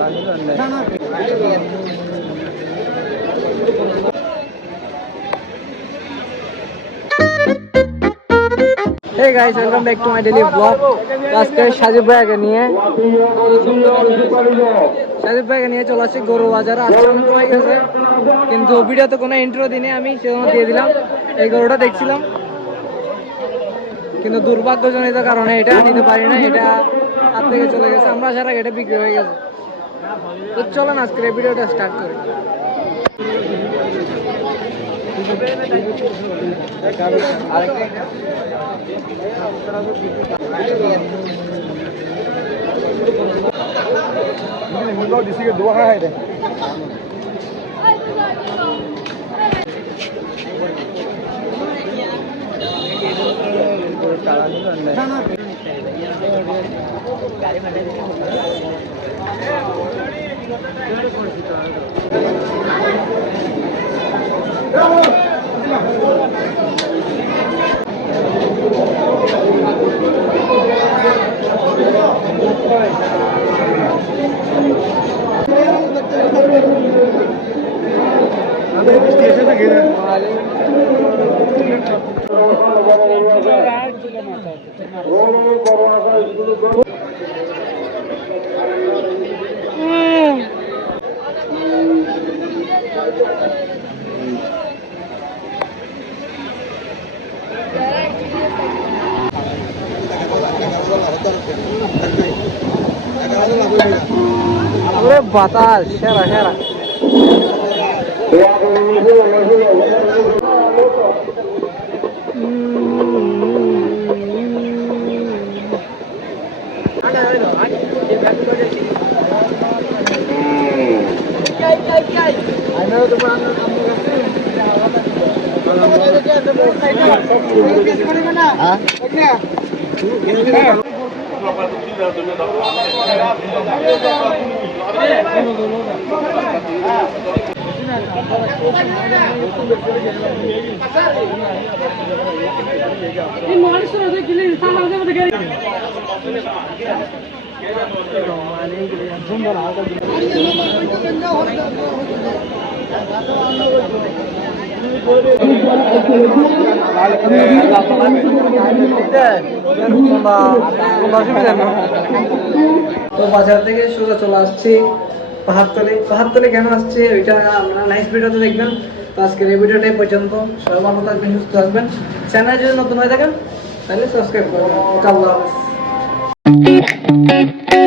Hey guys, welcome back to my daily vlog. আজকে সাজিব ভাইকে নিয়ে চলে আসছি গরু বাজারে। আজকে অনেক হয়ে গেছে কিন্তু ভিডিওতে কোনো ইন্ট্রো দিনে আমি সেজন্য দিয়ে দিলাম। এই গরুটা দেখছিলাম কিন্তু দুর্ভাগ্যজনিত কারণে এটা নিতে পারি না, এটা হাত থেকে চলে গেছে। আমরা সারা এটা বিক্রি হয়ে গেছে। তো চলেন আজকের এই ভিডিওটা স্টার্ট করি। বাতাস সেরা সেরা তো বাজার থেকে সোজা চলে আসছি পাহাড়তলে কেন আসছে ওইটা আপনারা নেক্সট ভিডিওতে দেখবেন। তো আজকের এই ভিডিওটাই পর্যন্ত। সবাই ভালো থাকবেন, সুস্থ থাকবেন। চ্যানেল যদি নতুন হয়ে থাকেন তাহলে সাবস্ক্রাইব করবেন। আল্লাহ হাফেজ।